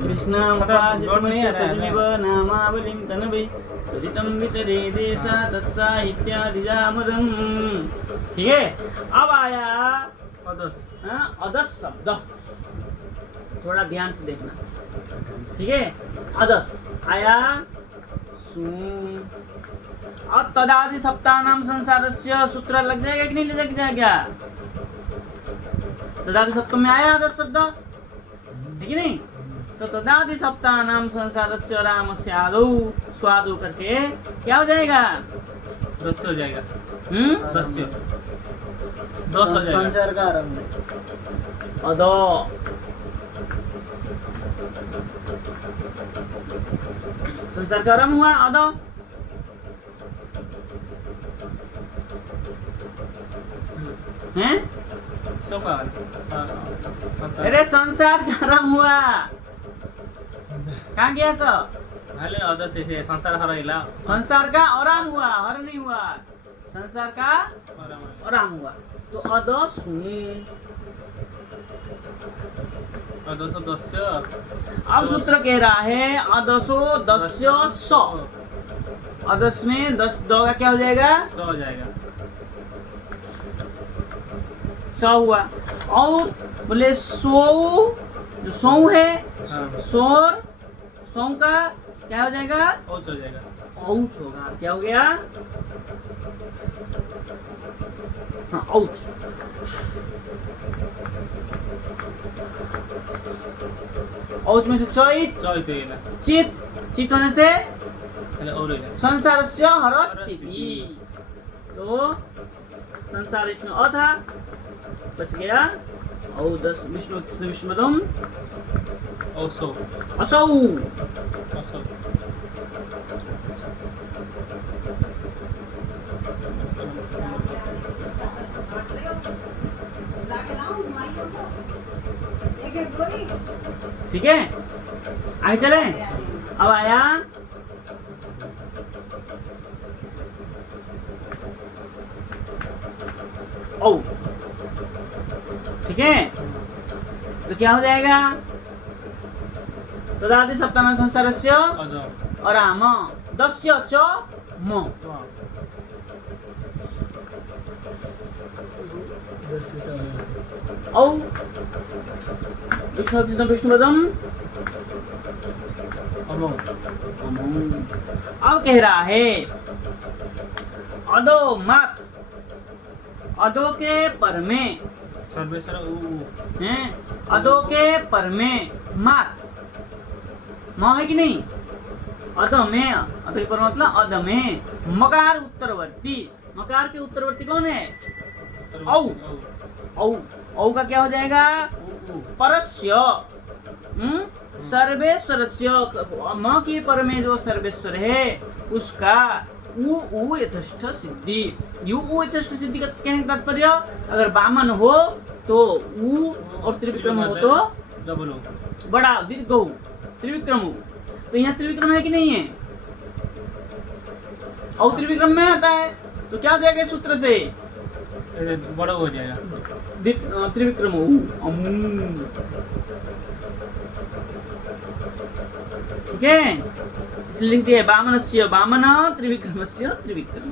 कृष्णमुपाश्रितमया सजमिव नामावलिं तनवै त्वरितं वितरे देशा तत्साहित्यादिजामदम्। ठीक है, अब आया अदस। अदस शब्द थोड़ा ध्यान से देखना। ठीक है, अदस आया और तदादि सप्तानाम संसारस्य सूत्र लग जाएगा कि नहीं लग जाएगा? तदादि सप्तम में आया अदस शब्द, ठीक है नहीं? तो तदादि सप्तानाम संसारस्य रामस्य आदौ स्वादु करके क्या हो जाएगा? 10 हो जाएगा। 10 हो जाएगा। संसार का आरंभ अदो संसार का आरंभ हुआ अदो। हैं? अरे संसार का आरंभ हुआ कहाँ गया सब? संसार हराइला। संसार का आरंभ हुआ, हर नहीं हुआ। संसार का आरंभ हुआ तो अदसु अदसो दस्य। अब सूत्र कह रहा है अदसो दस्य सौ। अदस में 10 दो का क्या हो जाएगा? 100 हो जाएगा। 100 हुआ। और बोले सौ, जो सौ है सौर, सौ का क्या हो जाएगा? औच हो जाएगा। औच होगा। क्या हो गया? हाँ औच। औच में से चैत, चित, चित होने से संसारस्य हरस्थिति। तो संसार इसमें अ था, बच गया और 10 विष्णु विष्णुदम असौ। असौ। ठीक है, आगे चले। अब आया ओ। ठीक है, तो क्या हो जाएगा? तदादि सप्तम संसारस्य अराम दस्य च म। औ विष्णुपदम अब कह रहा है अदो मत, अदो के पर में हैं, अदो के पर में मत म है कि नहीं? अद में, अद के पर मतलब अद में मकार उत्तरवर्ती। मकार के उत्तरवर्ती कौन है? औ। औ, औ का क्या हो जाएगा? परस्य सर्वेश्वरस्य। म के पर में जो सर्वेश्वर है उसका उ यथेष्ट सिद्धि। यू उ यथेष्ट सिद्धि का कहने का तात्पर्य, अगर वामन हो तो उ और त्रिविक्रम हो तो बड़ा दीर्घ हो, त्रिविक्रम हो। तो यहाँ त्रिविक्रम है कि नहीं है? और त्रिविक्रम में आता है तो क्या हो जाएगा सूत्र से? बड़ा हो जाएगा। त्रिविक्रम हो। ठीक है, इसलिए लिख दिया वामनस्य वामन त्रिविक्रमस्य त्रिविक्रम।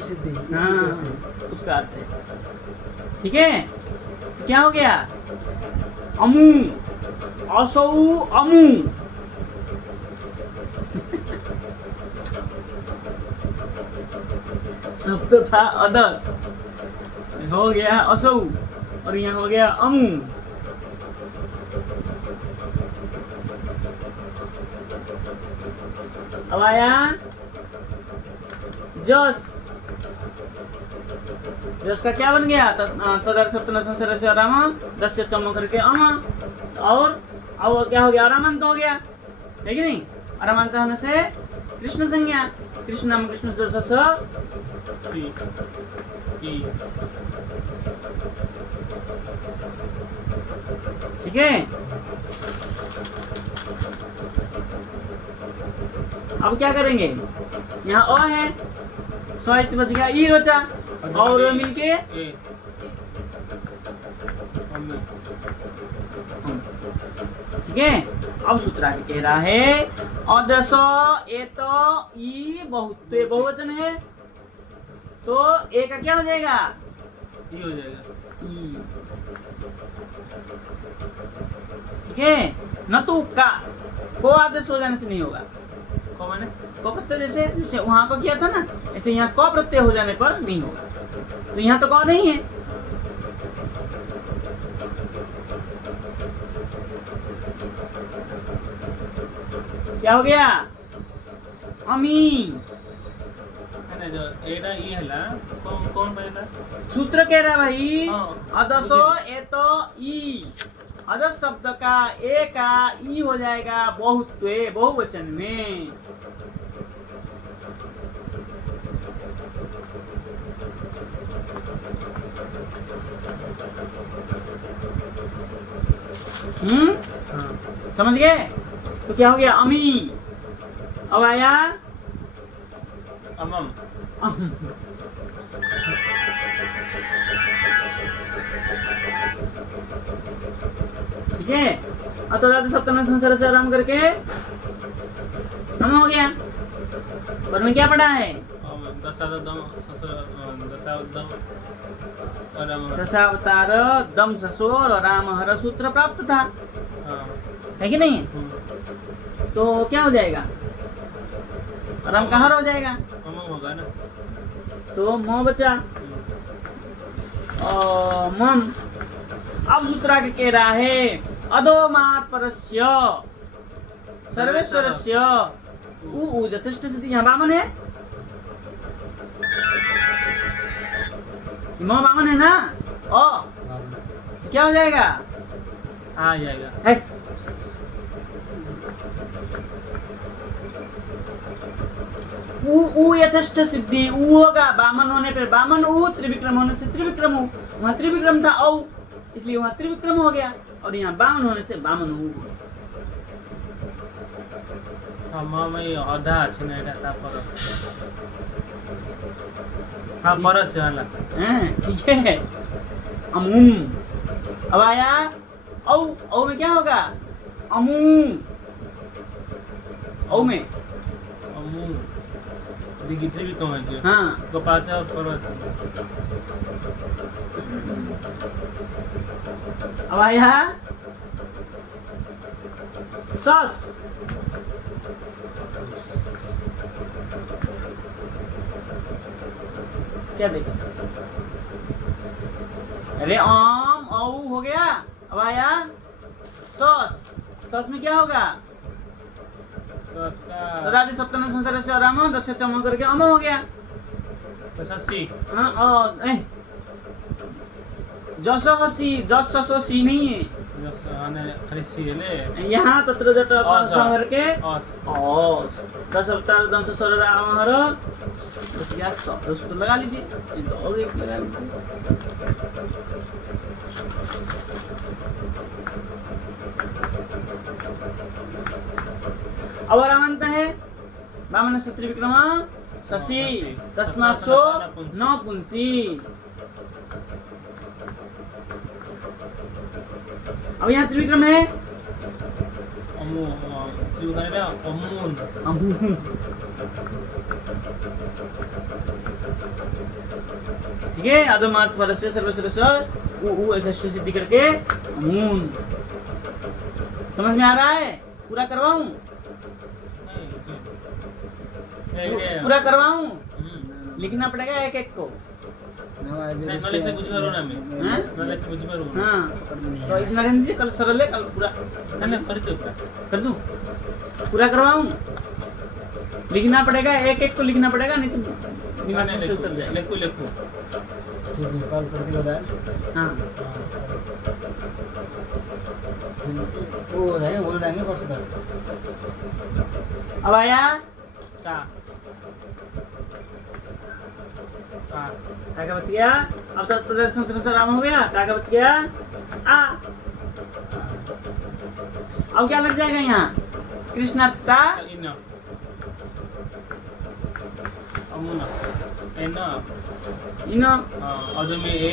सिद्धि उसका अर्थ है। ठीक है, क्या हो गया? अमु, असौ अमु। शब्द था अदस, हो गया असौ और यहाँ हो गया अमु। अब आया जस। जस का क्या बन गया? तदर सप्तम संसारस्य राम दस्य चम करके अम। और अब क्या हो गया? अरामंत हो गया, है कि नहीं? अरामंत होने से कृष्ण संज्ञा, कृष्ण नाम कृष्ण दस ठीक है। अब क्या करेंगे? यहाँ अ है, साहित्य बच गया, ई बचा और मिलके ठीक है। अब सूत्र आगे कह रहा है अदस एत ई बहुत्व बहुवचन है तो ए का क्या हो जाएगा? ई हो जाएगा। ई। ठीक है। न तो का को आदेश हो जाने से नहीं होगा। को मैंने क प्रत्यय जैसे जैसे वहां को किया था ना, ऐसे यहाँ क प्रत्यय हो जाने पर नहीं होगा। तो यहाँ तो क नहीं है। क्या हो गया? अमी। मैंने जो एटा ई हला कौन कौन पहला सूत्र कह रहा है भाई हाँ, अदसो एतो ई। अदस शब्द का ए का ई हो जाएगा बहुत्व बहुवचन में। हाँ समझ गए? तो क्या हो गया? अमी। अब आया अमम ठीक है। अब तो जाते सप्तम संसार से आराम करके हम हो गया। पर में क्या पढ़ा है? दशावतार दशावतार दम ससोर और राम हर सूत्र प्राप्त था, हाँ है कि नहीं? तो क्या हो जाएगा? राम का हर हो जाएगा अमम होगा ना। तो म बचा मम। अब सूत्र आगे कह रहा है अधोमात् परस्य सर्वेश्वरस्य उ यथेष्ट स्थिति। यहाँ वामन है, म वामन है ना। क्या हो जाएगा? आ जाएगा। है उ यथेष्ट सिद्धि। उ होगा वामन होने पर वामन उ, त्रिविक्रम होने से त्रिविक्रम उ। वहाँ त्रिविक्रम था औ, इसलिए वहाँ त्रिविक्रम हो गया। और यहाँ वामन होने से वामन उ। ममै अधा छ न एटा तापर हाँ परस वाला हैं, ठीक है। अमुम। अब आया औ। औ में क्या होगा? अमू। औ में अमु दिगित्री भी कम है। हाँ तो पास है पर्वत। अब आया सस। क्या देखा? अरे आम औ हो गया। अब आया सस। सस में क्या होगा? सस्का तदादि सप्तम संसार से राम 10 से चम करके अम हो गया। तो सस्सी हाँ और जसो हसी जस ससो सी नहीं है जस आने खाली सी ले यहाँ तत्र जट अस। करके अस और 10 अवतार दंश स्वर राम हर बच गया। सूत्र लगा लीजिए और एक लगा लीजिए। अब रामंत है वामन से त्रिविक्रम शशि तस्मा सो न पुंसी। अब यहाँ त्रिविक्रम है अमु क्यों करेगा अमून अमून। ठीक है। अधोमात् परस्य सर्वेश्वर उ यथेष्ट सिद्धि करके अमून। समझ में आ रहा है? पूरा करवाऊं? पूरा करवाऊं? लिखना पड़ेगा एक एक को। नहीं मैं लिखने कुछ करूँ ना मैं हैं? मैं लिखने कुछ करूँ हाँ तो इतना रहने दीजिए, कल सरल है, कल पूरा नहीं कर दो कर दूं। पूरा करवाऊं? लिखना पड़ेगा एक एक को लिखना पड़ेगा, नहीं तो दिमाग में से उतर जाएगा। लिखो लिखो ठीक है, कॉल करके बताएं। हाँ वो हो जाएंगे, बोल जाएंगे परसों तक। अब आया का का बच गया। अब तो प्रदर्शन से राम हो गया। का बच गया आ। अब क्या लग जाएगा यहाँ? कृष्णता इन अमुना एन इनो अदमे ए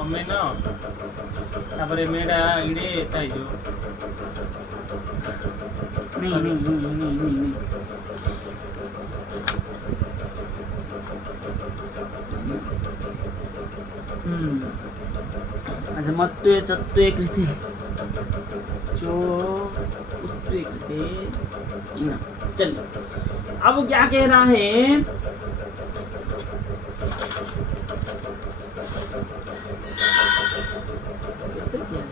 अमेन तापर मेडा इडे ताइजो नहीं नहीं नहीं नहीं नहीं नहीं नहीं अच्छा मत्वे चत्वे कृते चो उत्वे कृते इना। चलिए अब क्या कह रहा है, कैसे किया है?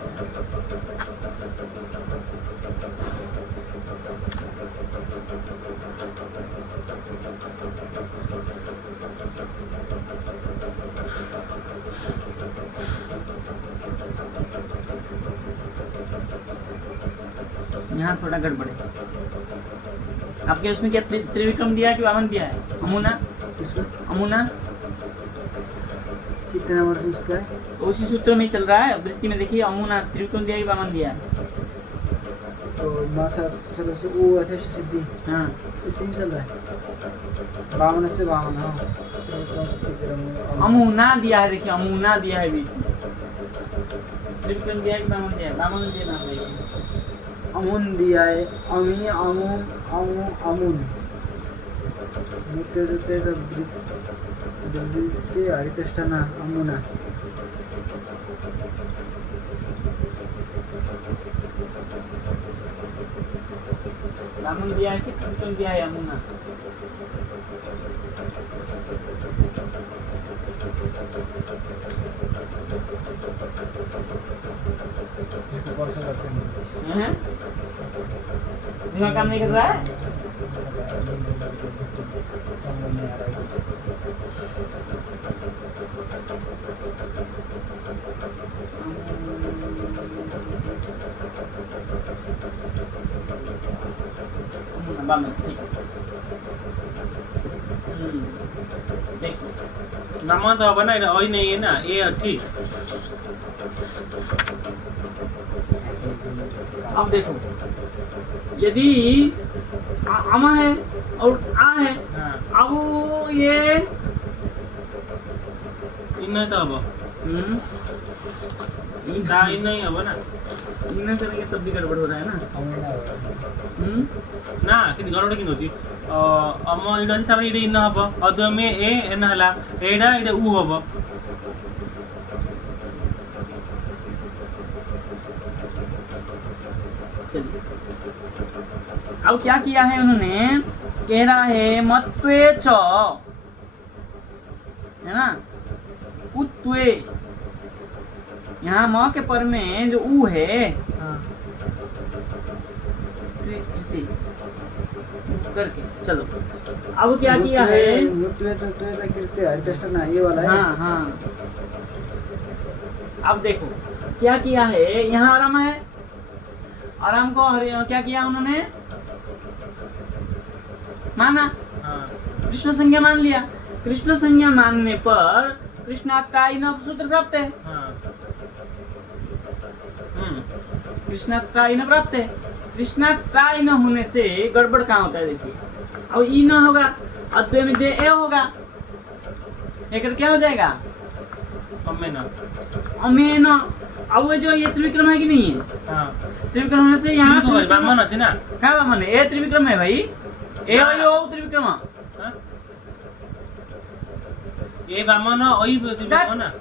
यहाँ थोड़ा गड़बड़ है। आपके उसमें क्या त्रिविक्रम दिया है कि वामन दिया है? अमुना इसमें अमुना कितने नंबर से उसका है? तो उसी सूत्र में ही चल रहा है। वृत्ति में देखिए अमुना त्रिविक्रम दिया है कि वामन दिया है? तो माँ सर से वो यथेष्ट सिद्धि हाँ इसी में चल रहा है। वामन से वामन, हाँ त्रिविक्रम सिद्धि अमुना दिया है। देखिए अमुना दिया है बीच में। त्रिविक्रम दिया है कि वामन दिया है? वामन दिया ना भाई। अमुन दिया है, अमी अमुन अमु अमुन मुख्य रूप से वृत्ति हरितष्ठना अमुना। वामन दिया है कि त्रिविक्रम दिया है? अमुना इसको परसों करते हैं। हैं? दिमाग काम नहीं कर रहा है? समझ नहीं आ रहा है कुछ। वामन ठीक है। देखिए नाम तो बना ओई नहीं है ना, ये अच्छी। अब देखो यदि अमा है और आ है, हाँ अब ये इन तो अब दा इन नहीं अब ना इन करेंगे तब भी गड़बड़ हो रहा है ना। अमुना हो रहा है। ना कि गड़बड़ कि होची अम इडा था इडे इन हब अद में ए एन हला एडा इडे उ हब। चलिए अब क्या किया है उन्होंने, कह रहा है मत्वे च, है ना, उत्वे। यहाँ म के पर में जो ऊ है हाँ करके चलो अब क्या किया है। मुत्वे तो कृत्य हरितष्ठना ये वाला है। हाँ हाँ अब देखो क्या किया है, यहाँ आराम है, आराम को क्या किया उन्होंने, माना, हाँ कृष्ण संज्ञा मान लिया। कृष्ण संज्ञा मानने पर कृष्णात्कायन सूत्र प्राप्त है। हाँ कृष्णात्कायन प्राप्त है। कृष्णात्कायन होने से गड़बड़ कहाँ होता है देखिए। अब ई न होगा, अद्वय में दे ए होगा, एक क्या हो जाएगा अमेना। अमेन। अब वो जो ये त्रिविक्रम है कि नहीं है, हाँ त्रिविक्रम होने से यहाँ तो भाई बामन अच्छे ना। क्या बामन है, ए त्रिविक्रम है भाई, ए और ओ त्रिविक्रम। हाँ? ये बामन ओई बामन ना।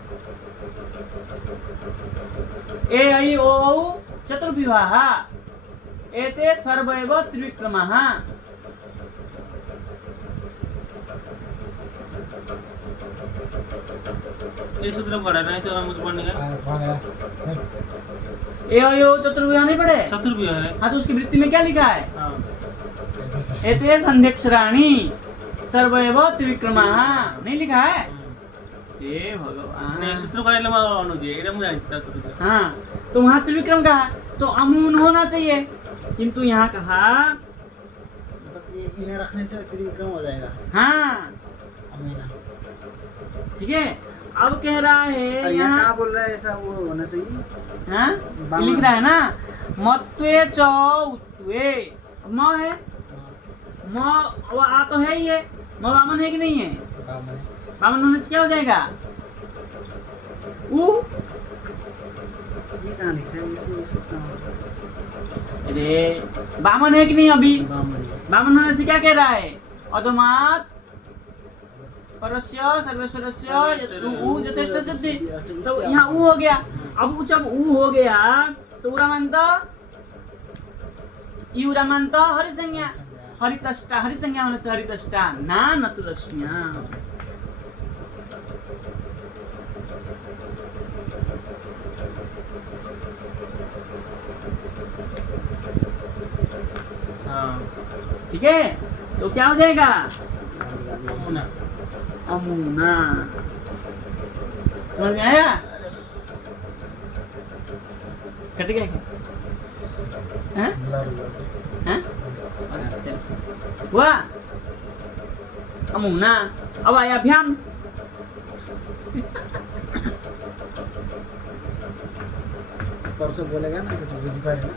ए ऐ ओ चतुर्विवाह एते सर्वैव त्रिविक्रमः। ये सूत्र पढ़ा नहीं तो हम मुझे पढ़ने का। ए ऐ ओ चतुर्विवाह नहीं पढ़े? चतुर्विवाह है। हाँ तो उसकी वृत्ति में क्या लिखा है, हाँ एते संध्यक्षराणि सर्वैव त्रिविक्रमः, नहीं लिखा है? हे भगवान। नहीं सूत्र पढ़ा ले मैं अनुजे ये मुझे जानता तो। हाँ तो वहाँ त्रिविक्रम कहा तो अमून होना चाहिए, किंतु यहाँ कहा मतलब ये इन्हें रखने से त्रिविक्रम हो जाएगा। हाँ अमीना। ठीक है। अब कह रहा है और यहाँ कहाँ बोल रहा है ऐसा वो होना चाहिए। हाँ बामन। लिख रहा है ना, मत्वे च उत्वे। म है, म वो आ तो है ही है, म वामन है कि नहीं है? बामन। वामन होने से क्या हो जाएगा, ऊ। ये कहाँ लिखा है इसी कहाँ? अरे बामन है कि नहीं अभी? बामन है। बामन होने से क्या कह रहा है? अधमात परस्य सर्वेश्वरस्य उ यथेष्ट सिद्धि। तो यहाँ उ हो गया। अब जब उ हो गया तो उरामंत युरामंत हरिसंज्ञा, हरितष्टा, हरिसंज्ञा होने से हरितष्टा ना न तो लक्ष्म्या। हाँ ठीक है, तो क्या हो जाएगा? सुना अमुना। समझ में आया? कट गया क्या? हैं? हैं? अच्छा हुआ अमुना। अब आया अभ्याम। परसों बोलेगा ना कुछ बुझ पाएगा।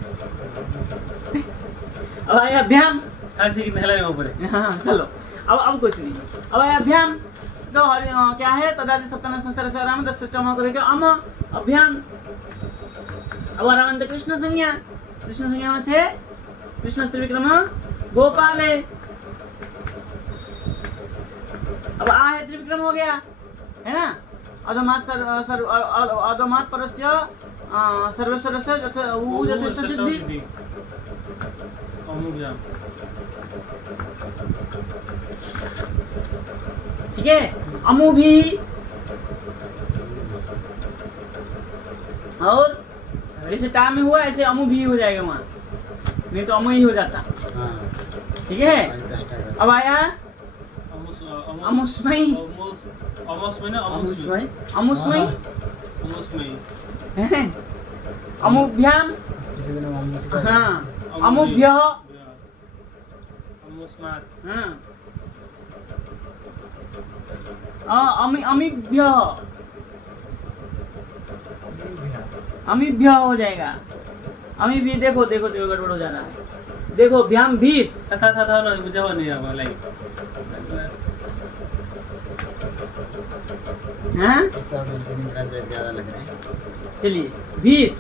अब आया अभ्याम। ऐसे कि पहला यहाँ पर हाँ चलो, अब कुछ नहीं। अब आया अभ्याम। तो क्या है? तदादि सप्तम संसार से राम 10 चौमा करेगा अम अभ्याम। अब रामंत कृष्ण संज्ञा, कृष्ण संज्ञा से कृष्ण त्रिविक्रम गोपाल है। अब आ है त्रिविक्रम हो गया है ना। अधमात अधमात परस्य सर्वेश्वरस्य उ यथेष्ट सिद्धि। अमुभ्याम। ठीक है, अमु भी। और जैसे टा में हुआ ऐसे अमु भी हो जाएगा वहाँ, नहीं तो अमु ही हो जाता। हाँ ठीक है, हरितष्टा का। अब आया अमुस्मयी। अमुस्मयी ना अमुस्मयी। अमुस्मयी अमुस्मयी। है। अमुभ्याम। किसी दिन अमु से हाँ अमुभ्य। अमुस्मात्। हाँ अमीभ्य, अमीभ्य हो जाएगा। अमी भी देखो देखो देखो गड़बड़ हो जा रहा है। देखो भ्याम 20 था ना मुझे वो नहीं आवा लाइक हाँ। तो मेरा ज्यादा लग रहा है। चलिए 20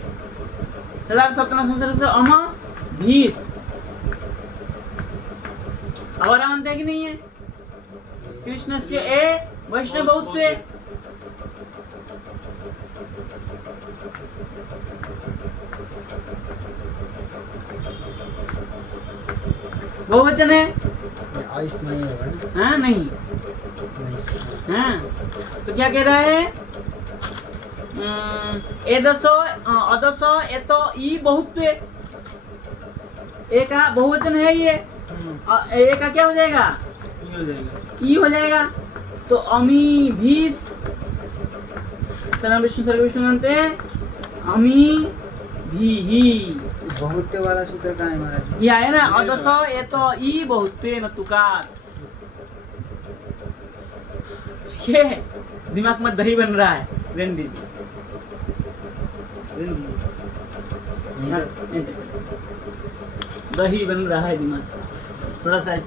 हजार सप्तम संसार से अम 20। अब रामंत है कि नहीं है? कृष्ण से ए वैष्णव बहुत्वे। बहुवचन है। आइस नहीं होगा ना। हाँ नहीं। नहीं। हाँ तो क्या कह रहा है? एदसो अदसो एतो ई बहुत्वे। ए का बहुवचन है ये। ए का क्या हो जाएगा? ये हो जाएगा। ई हो जाएगा। तो अमी 20 सर्व विष्णु सर्व विष्णु मानते हैं। अमी भी ही बहुत्व वाला सूत्र कहाँ है महाराज? ये आया ना। अदस ये तो ई बहुत्वे न तुकार। ठीक है, दिमाग में दही बन रहा है। रहने दीजिए, रहने दीजिए। नहीं तो दही बन रहा है दिमाग थोड़ा सा।